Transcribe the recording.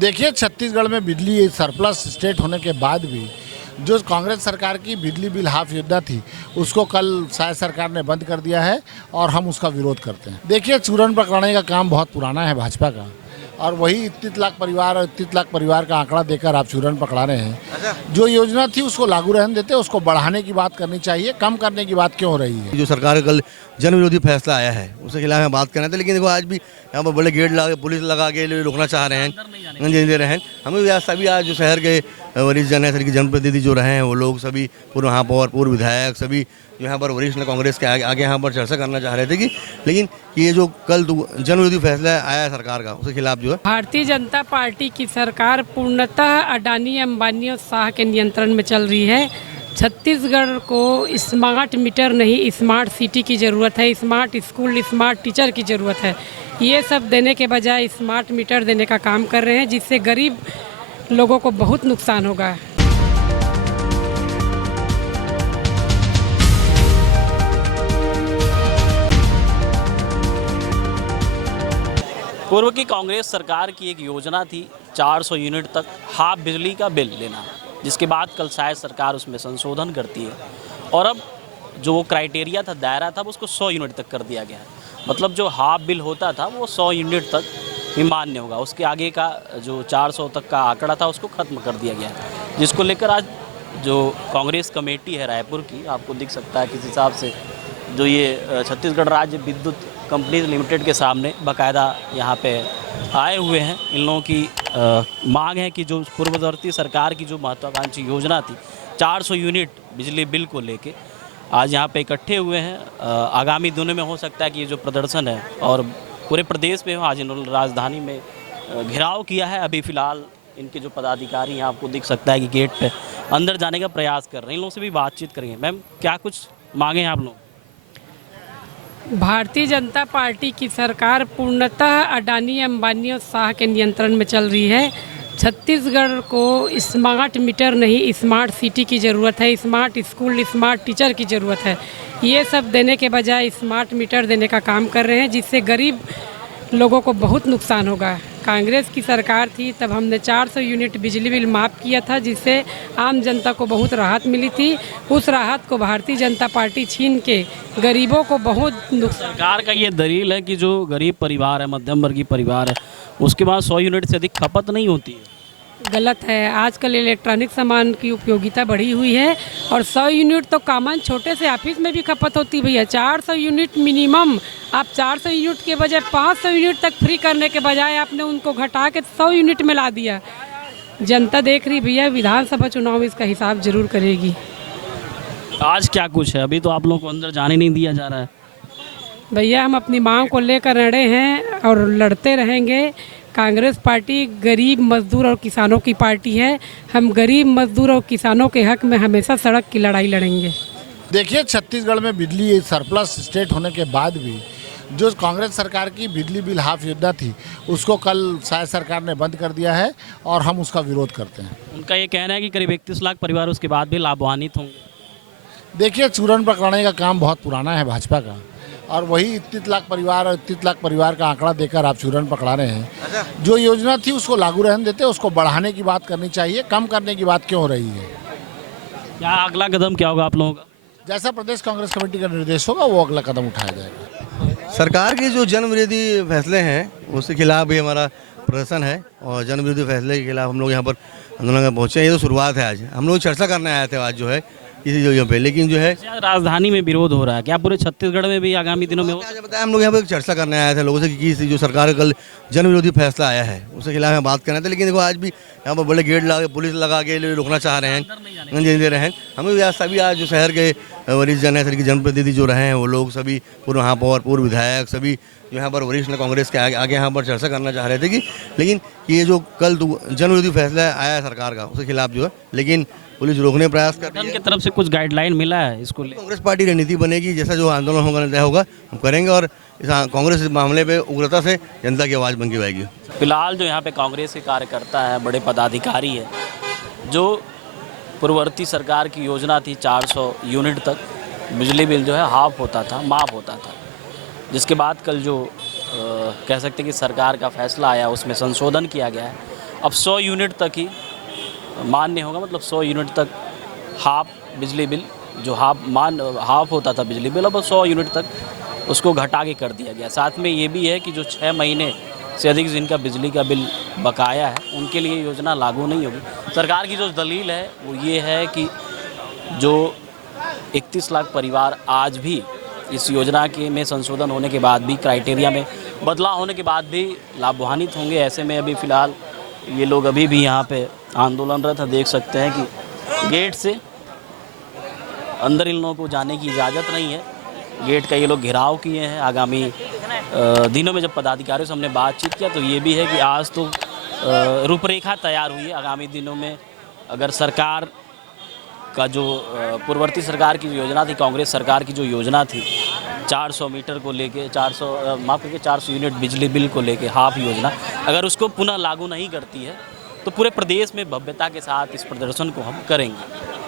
देखिए, छत्तीसगढ़ में बिजली सरप्लस स्टेट होने के बाद भी जो कांग्रेस सरकार की बिजली बिल हाफ योजना थी उसको कल शायद सरकार ने बंद कर दिया है और हम उसका विरोध करते हैं। देखिए, चूरन पकड़ाने का काम बहुत पुराना है भाजपा का, और वही 31 लाख परिवार का आंकड़ा देकर आप चूरन पकड़ा रहे हैं। जो योजना थी उसको लागू रहने देते, उसको बढ़ाने की बात करनी चाहिए, कम करने की बात क्यों हो रही है। जो सरकार का कल जन विरोधी फैसला आया है उसके खिलाफ हम बात कर रहे थे, लेकिन देखो आज भी यहाँ पर बड़े गेट लगा पुलिस लगा के रोकना चाह रहे हैं, नहीं दे रहे हैं। हमें भी आज सभी आज जो शहर के वरिष्ठ जन है, शहर के जनप्रतिनिधि जो रहे हैं वो लोग सभी पूर्व महापौर पूर्व विधायक सभी जो यहाँ पर वरिष्ठ कांग्रेस के आगे यहाँ पर चर्चा करना चाह रहे थे कि लेकिन ये जो कल जन विरोधी फैसला आया है सरकार का उसके खिलाफ जो है भारतीय जनता पार्टी की सरकार पूर्णतः अडानी अंबानी और शाह के नियंत्रण में चल रही है। छत्तीसगढ़ को स्मार्ट मीटर नहीं स्मार्ट सिटी की ज़रूरत है, स्मार्ट स्कूल स्मार्ट टीचर की ज़रूरत है। ये सब देने के बजाय स्मार्ट मीटर देने का काम कर रहे हैं, जिससे गरीब लोगों को बहुत नुकसान होगा। पूर्व की कांग्रेस सरकार की एक योजना थी 400 यूनिट तक हाफ बिजली का बिल लेना, जिसके बाद कल शायद सरकार उसमें संशोधन करती है और अब जो वो क्राइटेरिया था, दायरा था, उसको 100 यूनिट तक कर दिया गया है। मतलब जो हाफ बिल होता था वो 100 यूनिट तक ही मान्य होगा, उसके आगे का जो 400 तक का आंकड़ा था उसको ख़त्म कर दिया गया है। जिसको लेकर आज जो कांग्रेस कमेटी है रायपुर की, आपको दिख सकता है किस हिसाब से जो ये छत्तीसगढ़ राज्य विद्युत कंपनी लिमिटेड के सामने बाकायदा यहाँ पे आए हुए हैं। इन लोगों की मांग है कि जो पूर्ववर्ती सरकार की जो महत्वाकांक्षी योजना थी 400 यूनिट बिजली बिल को लेके आज यहाँ पे इकट्ठे हुए हैं। आगामी दिनों में हो सकता है कि ये जो प्रदर्शन है और पूरे प्रदेश में आज इन्होंने राजधानी में घेराव किया है। अभी फ़िलहाल इनके जो पदाधिकारी हैं आपको दिख सकता है कि गेट पे अंदर जाने का प्रयास कर रहे हैं। इन लोगों से भी बातचीत करेंगे। मैम, क्या कुछ मांगे हैं आप लोग? भारतीय जनता पार्टी की सरकार पूर्णतः अडानी अंबानी और शाह के नियंत्रण में चल रही है। छत्तीसगढ़ को स्मार्ट मीटर नहीं स्मार्ट सिटी की ज़रूरत है, स्मार्ट स्कूल स्मार्ट टीचर की ज़रूरत है। ये सब देने के बजाय स्मार्ट मीटर देने का काम कर रहे हैं, जिससे गरीब लोगों को बहुत नुकसान होगा। कांग्रेस की सरकार थी तब हमने 400 यूनिट बिजली बिल माफ़ किया था, जिससे आम जनता को बहुत राहत मिली थी। उस राहत को भारतीय जनता पार्टी छीन के गरीबों को बहुत नुकसान। सरकार का ये दलील है कि जो गरीब परिवार है, मध्यम वर्गीय परिवार है, उसके पास 100 यूनिट से अधिक खपत नहीं होती है। गलत है। आजकल इलेक्ट्रॉनिक सामान की उपयोगिता बढ़ी हुई है और 100 यूनिट तो कॉमन छोटे से ऑफिस में भी खपत होती भैया। 400 यूनिट मिनिमम, आप 400 यूनिट के बजाय 500 यूनिट तक फ्री करने के बजाय आपने उनको घटा के 100 यूनिट में ला दिया। जनता देख रही भैया, विधानसभा चुनाव में इसका हिसाब जरूर करेगी। आज क्या कुछ है? अभी तो आप लोगों को अंदर जाने नहीं दिया जा रहा है। भैया, हम अपनी मांग को लेकर लड़े हैं और लड़ते रहेंगे। कांग्रेस पार्टी गरीब मजदूर और किसानों की पार्टी है। हम गरीब मजदूर और किसानों के हक में हमेशा सड़क की लड़ाई लड़ेंगे। देखिए, छत्तीसगढ़ में बिजली सरप्लस स्टेट होने के बाद भी जो कांग्रेस सरकार की बिजली बिल हाफ योजना थी उसको कल शायद सरकार ने बंद कर दिया है और हम उसका विरोध करते हैं। उनका ये कहना है कि करीब 31 लाख परिवार उसके बाद भी लाभान्वित होंगे। देखिए, चूरन पकड़ाने का काम बहुत पुराना है भाजपा का, और वही 31 लाख परिवार का आंकड़ा देकर आप चूरन पकड़ा रहे हैं। जो योजना थी उसको लागू रहने देते, उसको बढ़ाने की बात करनी चाहिए, कम करने की बात क्यों हो रही है। क्या अगला कदम क्या होगा आप लोगों का? जैसा प्रदेश कांग्रेस कमेटी का निर्देश होगा वो अगला कदम उठाया जाएगा। सरकार के जो जन विरोधी फैसले हैं उसके खिलाफ भी हमारा प्रदर्शन है और जन विरोधी फैसले के खिलाफ हम लोग यहाँ पर आंदोलन में पहुँचे। ये तो शुरुआत है। आज हम लोग चर्चा करने आए थे आज जो है इसी जगह पे, लेकिन जो है राजधानी में विरोध हो रहा है। क्या पूरे छत्तीसगढ़ में भी आगामी दिनों में हो? बताया, हम लोग यहाँ पर चर्चा करने आए थे लोगों से कि जो सरकार का कल जन विरोधी फैसला आया है उसके खिलाफ हम बात कर रहे थे, लेकिन देखो आज भी यहाँ पर बड़े गेट लगा पुलिस लगा के रोकना चाह रहे हैं, नहीं दे रहे हैं। हमें भी आज सभी आज जो शहर के वरिष्ठ जन है, शहर के जनप्रतिनिधि जो रहे हैं वो लोग सभी पूर्व महापौर पूर्व विधायक सभी जो यहाँ पर वरिष्ठ कांग्रेस के आगे यहाँ पर चर्चा करना चाह रहे थे कि लेकिन ये जो कल जन विरोधी फैसला आया है सरकार का उसके खिलाफ जो है लेकिन पुलिस रोकने प्रयास कर रही है। की तरफ से कुछ गाइडलाइन मिला है इसको ले? कांग्रेस पार्टी रणनीति बनेगी, जैसा जो आंदोलन होगा तय होगा हम करेंगे और इस कांग्रेस इस मामले पे उग्रता से जनता की आवाज़ बन के आएगी। फिलहाल जो यहाँ पे कांग्रेस के कार्यकर्ता है, बड़े पदाधिकारी है, जो पूर्ववर्ती सरकार की योजना थी 400 यूनिट तक बिजली बिल जो है हाफ होता था, माफ़ होता था, जिसके बाद कल जो कह सकते हैं कि सरकार का फैसला आया उसमें संशोधन किया गया है अब 100 यूनिट तक ही मान्य होगा, मतलब 100 यूनिट तक हाफ बिजली बिल, जो हाफ होता था बिजली बिल, अब 100 यूनिट तक उसको घटा के कर दिया गया। साथ में ये भी है कि जो 6 महीने से अधिक जिनका बिजली का बिल बकाया है उनके लिए योजना लागू नहीं होगी। सरकार की जो दलील है वो ये है कि जो 31 लाख परिवार आज भी इस योजना के में संशोधन होने के बाद भी, क्राइटेरिया में बदलाव होने के बाद भी लाभान्वित होंगे। ऐसे में अभी फ़िलहाल ये लोग अभी भी यहाँ पे आंदोलनरत हैं। देख सकते हैं कि गेट से अंदर इन लोगों को जाने की इजाज़त नहीं है। गेट का ये लोग घेराव किए हैं। आगामी दिनों में जब पदाधिकारियों से हमने बातचीत किया तो ये भी है कि आज तो रूपरेखा तैयार हुई है। आगामी दिनों में अगर सरकार का जो पूर्ववर्ती सरकार की योजना थी, कांग्रेस सरकार की जो योजना थी 400 मीटर को लेके 400 यूनिट बिजली बिल को लेके हाफ योजना, अगर उसको पुनः लागू नहीं करती है तो पूरे प्रदेश में भव्यता के साथ इस प्रदर्शन को हम करेंगे।